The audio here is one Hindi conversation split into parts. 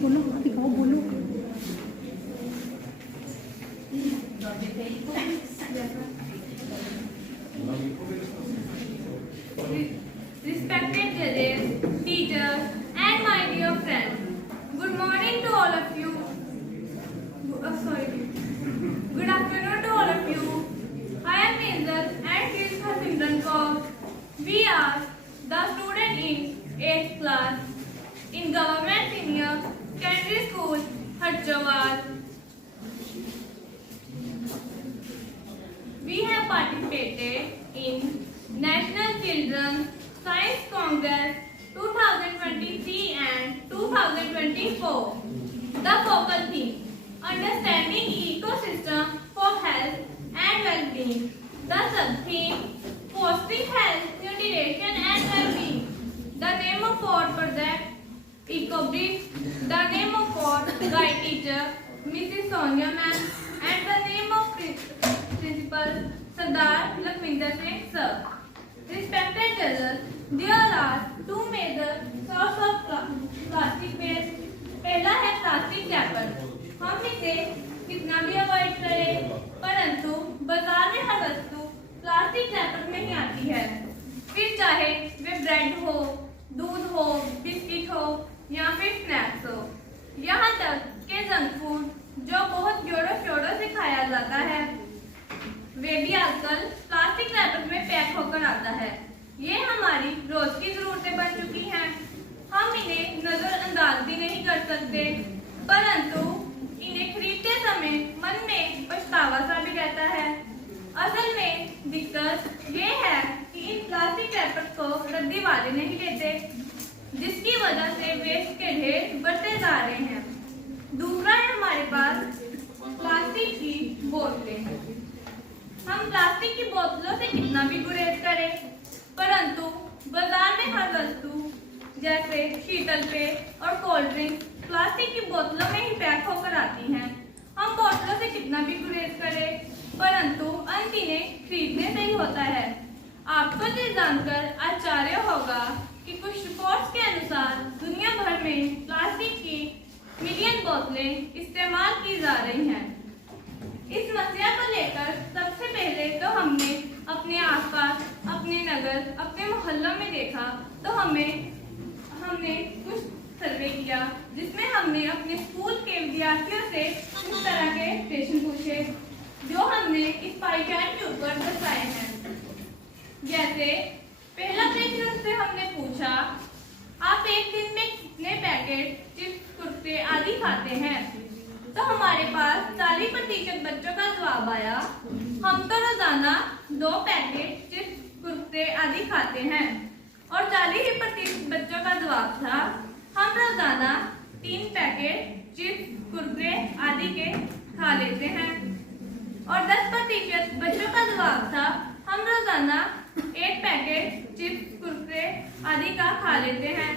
बोलो, दिखाओ, बोलो। Respected judges, teachers, and my dear friends, good morning to all of you. Good afternoon to all of you. I am Menzal and she is Simran Kaur. We are the student in 8th class in Government Senior Secondary School, Harjawar. We have participated in National Children's Science Congress 2023 and 2024. The focal theme: Understanding Ecosystem for Health and Well-being. The sub-theme: Fostering Health, Nutrition and Well-being. The name of our project: EcoBrief. The name of our guide teacher, Mrs. Sonia ma'am, and the name of Principal Sardar Lakwinder Singh sir. Respected judges, there are two major sources of plastic waste. पहला है प्लास्टिक रैपर। हम इसे कितना भी अवॉइड करें, परंतु बाजार में हर वस्तु प्लास्टिक रैपर में ही आती है। फिर चाहे वे ब्रेड हो, दूध हो, बिस्किट हो या फिर स्नैक्स हो, यहाँ तक के जंक फूड जो बहुत जोरों शोरों से खाया जाता है, वे भी आजकल प्लास्टिक रैपर में पैक होकर आता है। ये हमारी रोज की जरूरतें बन चुकी हैं। हम इन्हें नजरअंदाज भी नहीं कर सकते, परंतु इन्हें खरीदते समय मन में पछतावा सा भी रहता है। असल में दिक्कत ये है कि इन प्लास्टिक रैपर को रद्दी वाले नहीं लेते, जिसकी वजह से वेस्ट के ढेर बढ़ते जा रहे हैं। दूसरा है हमारे पास प्लास्टिक की बोतलें। हम प्लास्टिक की बोतलों से कितना भी गुरेज करें, परंतु बाजार में हर वस्तु जैसे शीतल पेय और कोल्ड ड्रिंक प्लास्टिक की बोतलों में ही पैक होकर आती हैं। हम बोतलों से कितना भी गुरेज करें, परंतु अंत इन्हें खरीदने से ही होता है। आपको ये जानकर आश्चर्य होगा कि कुछ रिपोर्ट्स के अनुसार दुनिया भर में प्लास्टिक की मिलियन बोतलें इस्तेमाल की जा रही हैं। इस समस्या को लेकर सबसे पहले तो हमने अपने आसपास, अपने नगर, अपने मोहल्लों में देखा, तो हमने कुछ सर्वे किया, जिसमें हमने अपने स्कूल के विद्यार्थियों से इस तरह के प्रश्न पूछे, जो हमने इस पाई चार्ट के ऊपर दर्शाए हैं। जैसे पहला प्रश्न से हमने पूछा, आप एक दिन में कितने पैकेट चिप्स, कुरकुरे आदि खाते हैं? तो हमारे पास 40% बच्चों का जवाब आया, हम तो रोजाना 2 पैकेट चिप्स, कुरकुरे आदि खाते हैं। और 40% बच्चों का जवाब था, हम रोजाना 3 पैकेट चिप्स, कुरकुरे आदि के खा लेते हैं। और 10% बच्चों का जवाब था, हम रोजाना 1 पैकेट चिप्स, कुरकुरे आदि का खा लेते हैं।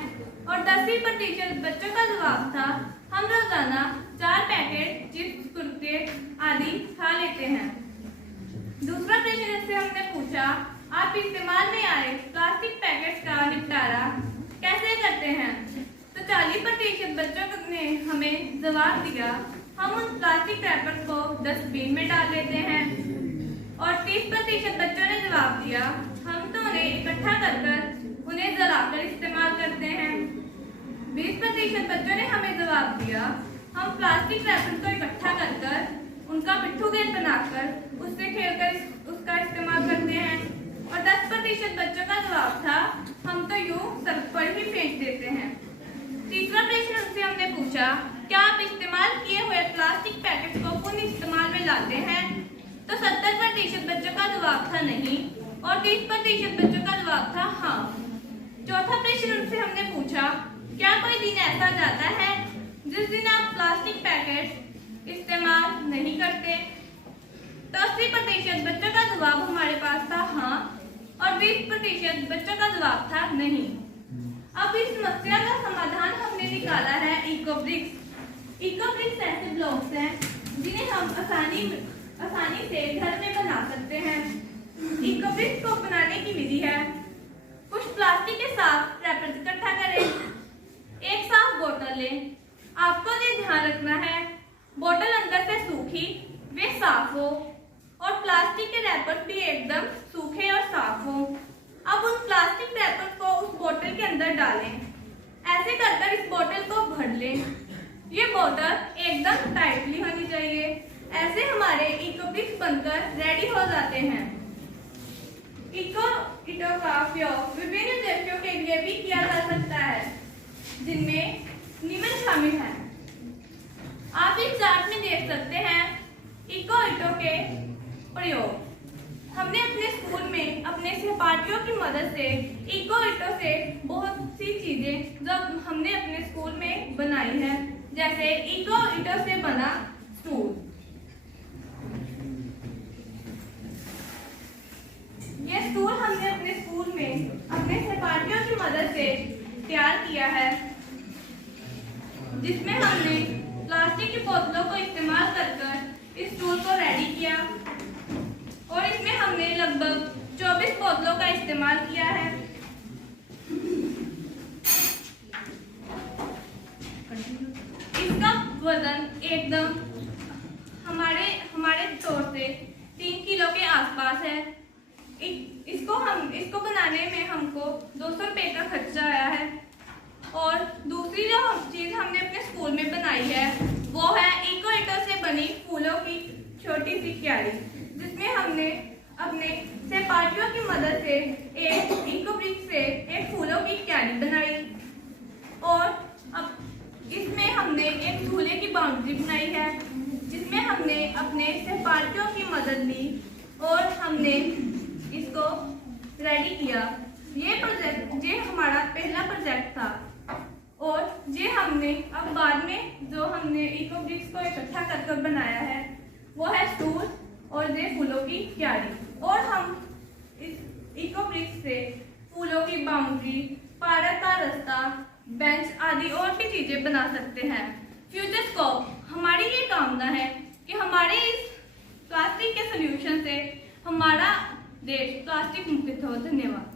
और 10% बच्चों का जवाब था, हम रोजाना 4 पैकेट चिप्स, कुरकुरे आदि खा लेते हैं। दूसरा प्रश्न से हमने पूछा, आप इस्तेमाल में आए प्लास्टिक पैकेट का निपटारा कैसे करते हैं? तो 40% बच्चों ने हमें जवाब दिया, हम उन प्लास्टिक रैपर को डस्टबिन में डाल लेते हैं। और 30% बच्चों ने जवाब दिया, हम तो उन्हें इकट्ठा कर उन्हें जलाकर इस्तेमाल करते हैं। 20% बच्चों ने हमें जवाब दिया, हम प्लास्टिक रैपर को इकट्ठा कर उनका पिट्ठू गेंद बनाकर उससे खेलकर उसका इस्तेमाल करते हैं। और 10% बच्चों का जवाब था, और 30% बच्चों का जवाब था हाँ। चौथा प्रश्न उनसे हमने पूछा, क्या कोई दिन ऐसा जाता है जिस दिन आप प्लास्टिक पैकेट इस्तेमाल नहीं करते? तो 80% बच्चों का जवाब हमारे पास था हाँ और 20% बच्चों का जवाब था नहीं। अब इस समस्या का समाधान हमने निकाला है इकोब्रिक्स। इकोब्रिक्स ऐसे ब्लॉक्स हैं जिन्हें हम आसानी से घर में बना सकते हैं। इकोब्रिक्स को बनाने की विधि है, कुछ प्लास्टिक के साथ रैपर्स इकट्ठा करें, एक साफ बोतल लें। आपको ये ध्यान रखना है बोतल अंदर से सूखी वे साफ हो और प्लास्टिक के रैपर्स भी एकदम सूखे और साफ हो। अब उन प्लास्टिक रैपर्स को उस बोतल के अंदर डालें। ऐसे कर इस बोतल को भर लें। ये बोतल एकदम टाइटली होनी चाहिए। ऐसे हमारे इकोब्रिक्स बनकर रेडी हो जाते हैं। इको ईटों का उपयोग विभिन्न उद्देश्यों के लिए भी किया जा सकता है, जिनमें निम्न शामिल हैं। आप इस चार्ट में देख सकते हैं इको ईटों के प्रयोग। हमने अपने स्कूल में अपने सहपाठियों की मदद से इको ईटों से बहुत सी चीजें जो हमने अपने स्कूल में बनाई है, जैसे इको ईटों से बना स्टूल। ये स्टूल हमने अपने स्कूल में अपने सहपाठियों की मदद से तैयार किया है, जिसमें हमने प्लास्टिक की बोतलों को इस्तेमाल कर इस स्टूल को रेडी किया और इसमें हमने लगभग 24 बोतलों का इस्तेमाल किया है। इसका वजन एकदम हमारे तौर से 3 किलो के आसपास है। इसको बनाने में हमको 200 रुपए का खर्चा आया है। और दूसरी जो चीज हमने अपने स्कूल में बनाई है वो है इको ईटों से बनी फूलों की छोटी सी क्यारी, जिसमें हमने अपने सहपाठियों की मदद से एक इकोब्रिक्स से एक फूलों की क्यारी बनाई और अब इसमें हमने एक झूले की बाउंड्री बनाई है, जिसमें हमने अपने सहपाठियों की मदद ली और हमने इसको रेडी किया। ये हमारा पहला प्रोजेक्ट था और ये हमने अब बाद में जो हमने इकोब्रिक्स को इकट्ठा कर बनाया है वो है स्टूल और ये फूलों की क्यारी। और हम इस इकोब्रिक्स से फूलों की बाउंड्री, पार्क का रास्ता, बेंच आदि और भी चीजें बना सकते हैं। फ्यूचर स्कोप हमारी ये कामना है कि हमारे इस प्लास्टिक के सोल्यूशन से हमारा देश प्लास्टिक मुक्त हो। धन्यवाद।